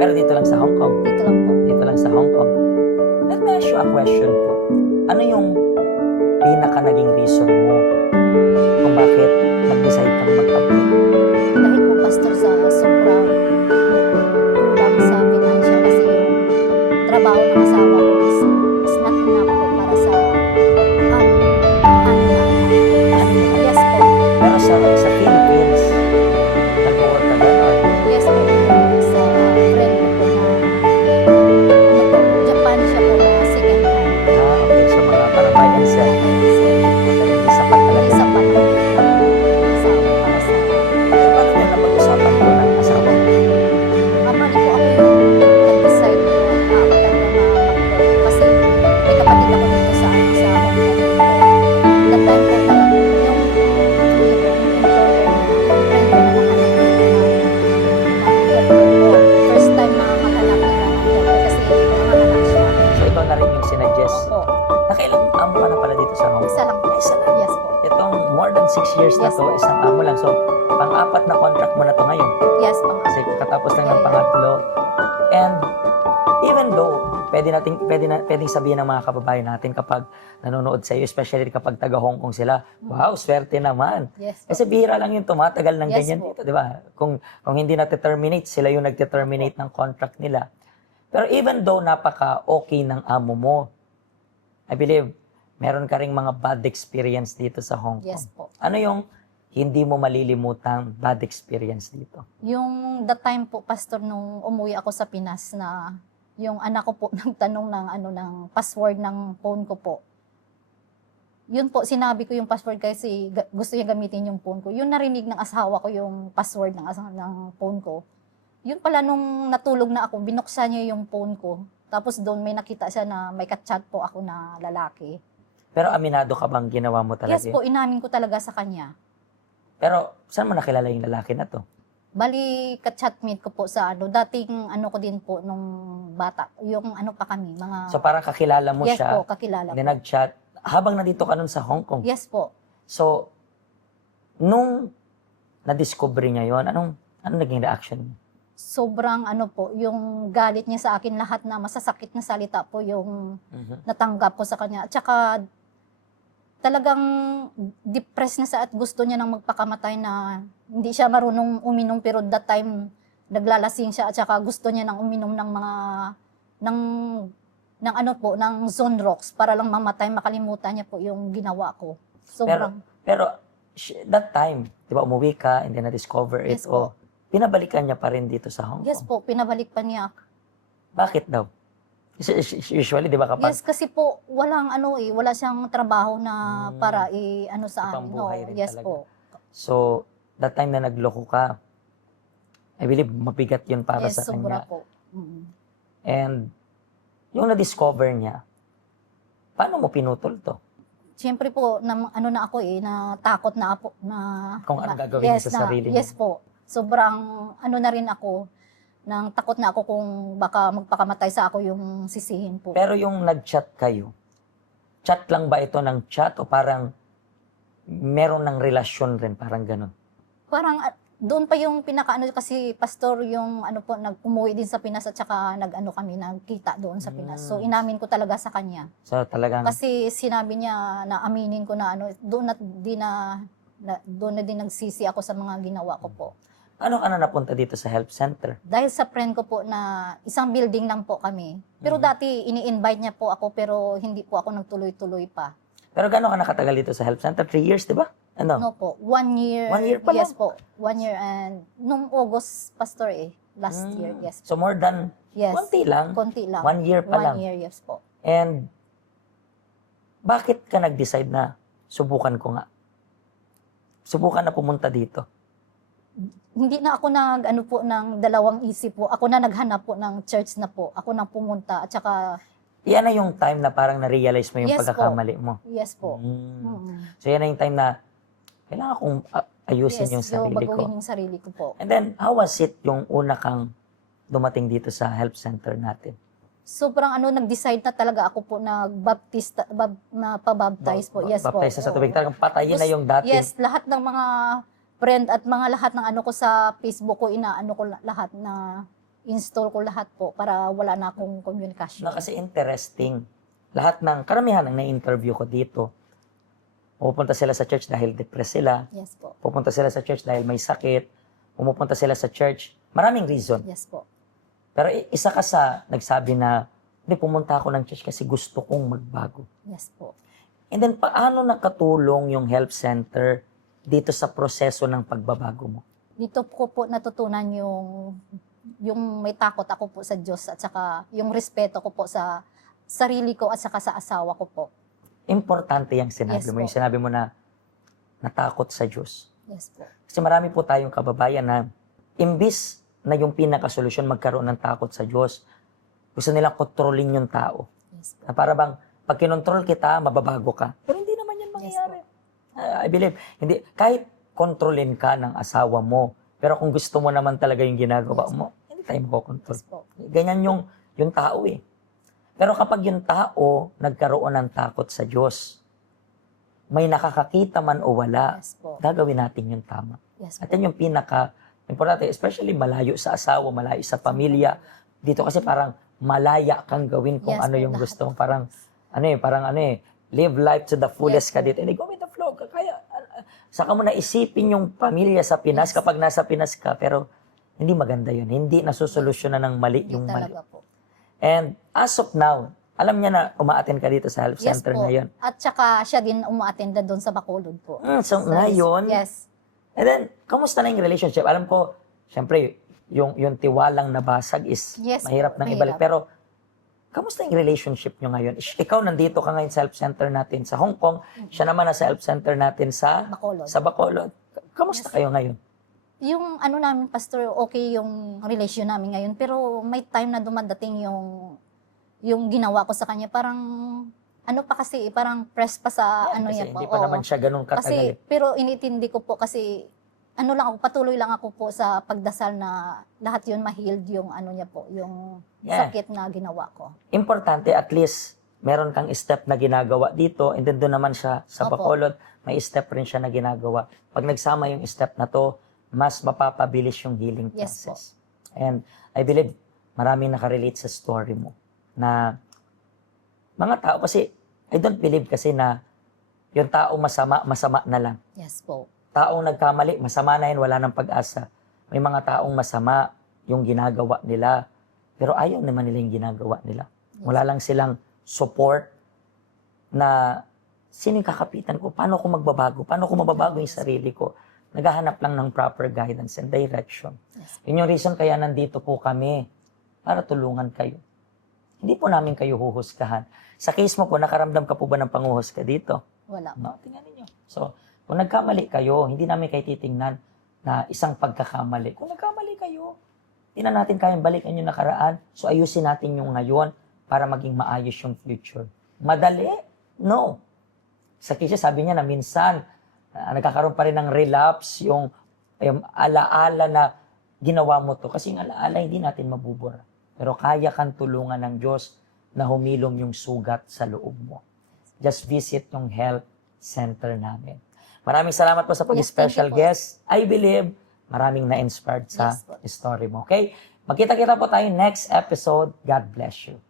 Pero dito lang sa Hong Kong. Dito lang po. Dito lang sa Hong Kong. Let me ask you a question po. Ano yung pinaka naging reason mo kung bakit nag-decide kang mag-abroad? Dahil po, Pastor, sa sobrang kulang sa financial kasi yung trabaho ng asawa ko is not enough po para sa ano na. Yes po. Pero sa Philippines, nag-work ka ba? Or Yes po. Sa friend ko po na ano po, Japan siya po na second hand. okay, so mga parang buy and sell. Pero hindi sapat talaga. Isa pa na asawa para sa Pero paano nyo napag-usapan ko ng asawa mo? Bali po ako yung nag-decide po na ako talaga mag-work kasi may kapatid ako dito sa Hong Kong po. That time po na yung employer na yung friend ko na nakahanap ng helper po. First time na makahanap nila ng helper kasi nanganak siya. So ikaw na rin yung sinuggest. Opo. Nakailang amo ka na pala dito sa Hong Isa Kong? lang po. Isa lang. Yes po. Itong more than 6 years na Yes, to, po. isang amo lang. So, pang-apat na contract mo na to ngayon. Yes po. Kasi katapos lang ng Yeah. pangatlo. And even though, pwedeng sabihin ng mga kababayan natin kapag nanonood sa iyo, especially kapag taga Hong Kong sila, wow, swerte naman. Yes po. Kasi bihira lang yung tumatagal ng Yes, ganyan po. dito, di ba? Kung hindi na-terminate, sila yung nag-terminate ng contract nila. Pero even though napaka-okay ng amo mo, I believe, meron ka ring mga bad experience dito sa Hong Kong. Yes po. Ano yung hindi mo malilimutang bad experience dito? Yung the time po, Pastor, nung umuwi ako sa Pinas na yung anak ko po nagtanong ng ng password ng phone ko po. Yun po, sinabi ko yung password kasi gusto niya gamitin yung phone ko. Yun narinig ng asawa ko yung password ng phone ko. Yun pala nung natulog na ako, binuksan niya yung phone ko. Tapos doon may nakita siya na may ka-chat po ako na lalaki. Pero aminado ka bang ginawa mo talaga? Yes po, inamin ko talaga sa kanya. Pero saan mo nakilala yung lalaki na to? Bali, ka-chatmate ko po sa dating ko din po nung bata. Yung pa kami, mga... So parang kakilala mo yes siya, po, kakilala hindi po. nag-chat, habang nandito ka nun sa Hong Kong. Yes po. So, nung na-discover niya yon, anong naging reaction niya? Sobrang po, yung galit niya sa akin, lahat na masasakit na salita po yung natanggap ko sa kanya. At saka, talagang depressed na siya at gusto niya nang magpakamatay na hindi siya marunong uminom pero that time naglalasing siya at saka gusto niya nang uminom ng mga ng Zone Rocks para lang mamatay, makalimutan niya po yung ginawa ko. Sobrang Pero that time, di ba, umuwi ka and then na-discover it, Yes po. pinabalikan niya pa rin dito sa Hong Kong. yes po, pinabalik pa niya. Bakit daw? Usually, di ba, kapag Yes, kasi po walang wala siyang trabaho na para sa amin. No, Pambuhay rin yes talaga. po. So, that time na nagloko ka, I believe mabigat yun para Yes, sa sobra kanya. po. Mm. And yung na-discover niya, paano mo pinutol to? Siyempre po, na ako natakot na ako na Kung ano gagawin niya sa sarili niya. Yes po. Sobrang na rin ako, nang takot na ako kung baka magpakamatay sa ako yung sisihin po. Pero yung nag-chat kayo, chat lang ba ito ng chat o parang meron ng relasyon rin, parang ganun? Parang doon pa yung kasi pastor yung po umuwi din sa Pinas at saka kami nagkita doon sa Pinas. So inamin ko talaga sa kanya. So talagang, Kasi sinabi niya na aminin ko na doon na din nagsisi ako sa mga ginawa ko po. ano ka na napunta dito sa help center? Dahil sa friend ko po na isang building lang po kami. Pero dati ini-invite niya po ako pero hindi po ako nagtuloy-tuloy pa. Pero gano'n ka nakatagal dito sa help center? 3 years, di ba? Ano? No po, 1 year. 1 year pa Yes lang? po, 1 year and nung August, pastor last year, yes. So more than, Yes. konti lang. Konti lang. 1 year pa lang. 1 year, yes po. And bakit ka nag-decide na subukan ko nga? Subukan na pumunta dito. Hindi na ako ng dalawang isip po. Ako na naghanap po ng church na po. Ako na pumunta at saka Yan na yung time na parang na-realize mo yung Yes po. pagkakamali mo. yes po. So yan na yung time na kailangan kong ayusin Yes, yung sarili ko. baguhin yung sarili ko po. And then, how was it yung una kang dumating dito sa help center natin? Sobrang nag-decide na talaga ako po na pabaptize po. Yes po. Baptize na sa tubig. Oo. Talagang patayin na yung dati. Yes, lahat ng mga friend at mga lahat ng ko sa Facebook ko, inaano ko lahat na install ko lahat po para wala na akong communication. Na kasi interesting. Lahat ng, karamihan ng na-interview ko dito, pupunta sila sa church dahil depressed sila, Yes po. pupunta sila sa church dahil may sakit, pumupunta sila sa church, maraming reason. Yes po. Pero isa ka sa nagsabi na, hindi, pumunta ako ng church kasi gusto kong magbago. Yes po. And then, paano nakatulong yung help center dito sa proseso ng pagbabago mo? Dito ko po natutunan yung may takot ako po sa Diyos at saka yung respeto ko po sa sarili ko at saka sa asawa ko po. Importante yung sinabi Yes mo. po. Yung sinabi mo na natakot sa Diyos. Yes po. Kasi marami po tayong kababayan na imbis na yung pinakasolusyon magkaroon ng takot sa Diyos, gusto nilang kontrolin yung tao. Yes po. Na para bang, pag kinontrol kita, mababago ka. Pero hindi naman yan mangyayari. I believe, hindi, kahit kontrolin ka ng asawa mo, pero kung gusto mo naman talaga yung ginagawa Yes. mo, hindi tayo makokontrol. Yes po. Ganyan yung tao eh. Pero kapag yung tao nagkaroon ng takot sa Diyos, may nakakakita man o wala, Yes po. gagawin natin yung tama. Yes At po. yan yung pinaka-importante, especially malayo sa asawa, malayo sa pamilya. Dito kasi parang malaya kang gawin kung Yes ano po, yung lahat. gusto mo. Parang live life to the fullest Yes ka po. dito. Hindi, go with the flow. Kaya, saka mo naisipin yung pamilya sa Pinas Yes. kapag nasa Pinas ka, pero hindi maganda yun. Hindi nasusolusyonan ng mali Hindi yung mali. talaga po. And as of now, alam niya na umaattend ka dito sa health Yes center po. ngayon. At saka siya din umaatenda doon sa Bacolod po. So Sa- ngayon, Yes. and then, kamusta na yung relationship? Alam ko, syempre, yung tiwalang nabasag is Yes mahirap po, nang ibalik. mahirap. Pero, kamusta yung relationship nyo ngayon? Ikaw nandito ka ngayon sa health center natin sa Hong Kong. Siya naman nasa health center natin sa Bacolod. Bacolod. Kamusta Yes. kayo ngayon? Yung ano namin, Pastor, okay yung relation namin ngayon. Pero may time na dumadating yung ginawa ko sa kanya. Parang, ano pa kasi, parang press pa sa Yan, ano kasi niya po. hindi pa Oo. naman siya ganun katagal. Kasi, eh. pero initindi ko po kasi, ano lang ako, patuloy lang ako po sa pagdasal na lahat yun ma-healed yung ano niya po, yung Yeah. sakit na ginawa ko. Importante, at least, meron kang step na ginagawa dito, and then doon naman siya sa Opo. Bacolod, may step rin siya na ginagawa. Pag nagsama yung step na to, mas mapapabilis yung healing Yes po. process. And I believe, maraming nakarelate sa story mo na mga tao, kasi I don't believe kasi na yung tao masama na lang. Yes po. Taong nagkamali, masama na yun, wala ng pag-asa. May mga taong masama yung ginagawa nila, pero ayaw naman nila yung ginagawa nila. Wala lang silang support na sino yung kakapitan ko? Paano ko magbabago? Paano ko mababago yung sarili ko? Naghahanap lang ng proper guidance and direction. Yes. Yun yung reason kaya nandito po kami para tulungan kayo. Hindi po namin kayo huhusgahan. Sa case mo po, nakaramdam ka po ba ng panguhusga dito? Wala. No, tingnan niyo. So, kung nagkamali kayo, hindi namin kayo titingnan na isang pagkakamali. Kung nagkamali kayo, hindi na natin kayang balikan yung nakaraan. So, ayusin natin yung ngayon para maging maayos yung future. Madali? No. Sa case, sabi niya na minsan, nagkakaroon pa rin ng relapse, yung alaala na ginawa mo to. Kasi yung alaala, hindi natin mabubura. Pero kaya kang tulungan ng Diyos na humilom yung sugat sa loob mo. Just visit yung health center namin. Maraming salamat po sa pag-special Yes, thank you po. guest. I believe maraming na-inspired sa Yes po. story mo. Okay? Magkita-kita po tayo next episode. God bless you.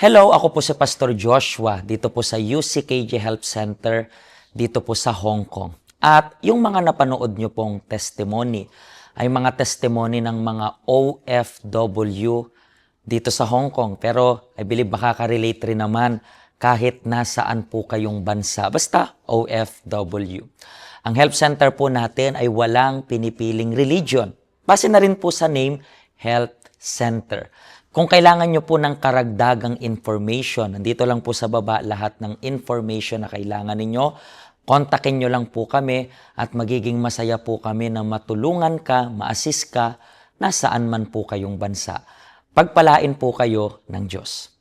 Hello, ako po si Pastor Joshua dito po sa UCKJ Health Center dito po sa Hong Kong. At yung mga napanood nyo pong testimony ay mga testimony ng mga OFW dito sa Hong Kong. Pero I believe makaka-relate rin naman kahit nasaan po kayong bansa. Basta OFW. Ang health center po natin ay walang pinipiling religion. Base na rin po sa name, Health Center. Kung kailangan nyo po ng karagdagang information, nandito lang po sa baba lahat ng information na kailangan ninyo. Kontakin nyo lang po kami at magiging masaya po kami na matulungan ka, ma-assist ka, nasaan man po kayong bansa. Pagpalain po kayo ng Diyos.